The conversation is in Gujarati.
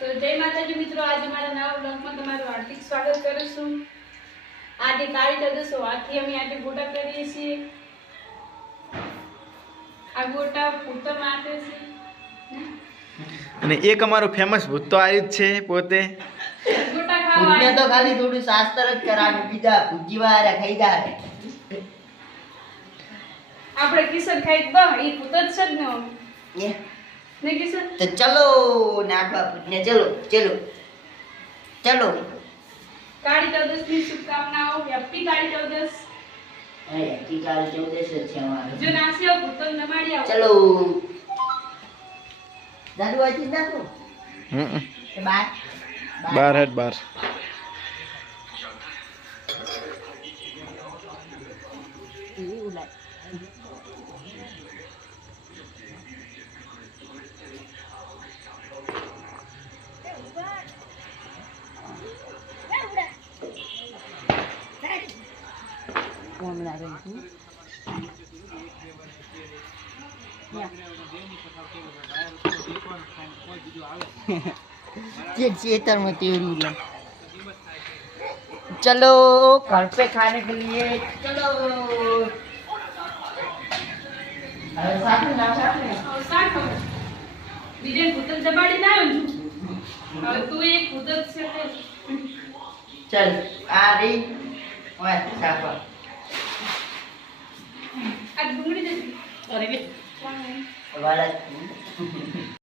તો જય માતાજી મિત્રો, આજે મારા નવા બ્લોગમાં તમારું હાર્દિક સ્વાગત કરું છું। આજે કાળી ચૌદસ હોવાથી અમે આજે ગોટા કરીએ છીએ। આ ગોટા ભૂતો માટે છે અને એક અમારો ફેમસ ભૂત તો આવ્યું જ છે પોતે। ગોટા ખાવા ભૂતને તો ખાલી થોડું શાસ્ત્ર જ કરાવી બીજા ભૂજીવાળા ખાઈ જાય। આપણે કિશન ખાઈ બા એ ભૂત જ છે ને એ ને કિશન। તો ચલો નાખવા ભૂતને, ચલો ચલો ચલો। કાળી ચૌદસની શુભકામનાઓ। હેપી કાળી ચૌદસ। અરે કી કાળી ચૌદસ જ છે અમારે। જો નાસ્યો ભૂતો નમાડી આવો। ચલો દાદુ આજી નાખો એ બાર બાર હેડ બાર चेतर में तेरू ला। चलो घर पे खाने के लिए चलो। अरे साथ में ना साथ में સાખો બીજે ભૂત દબાડી ના આવ્યો હવે તું એક ભૂત જ છે તે। चल आ रही ओए साफा આ ડુંગળી દે अरे वाला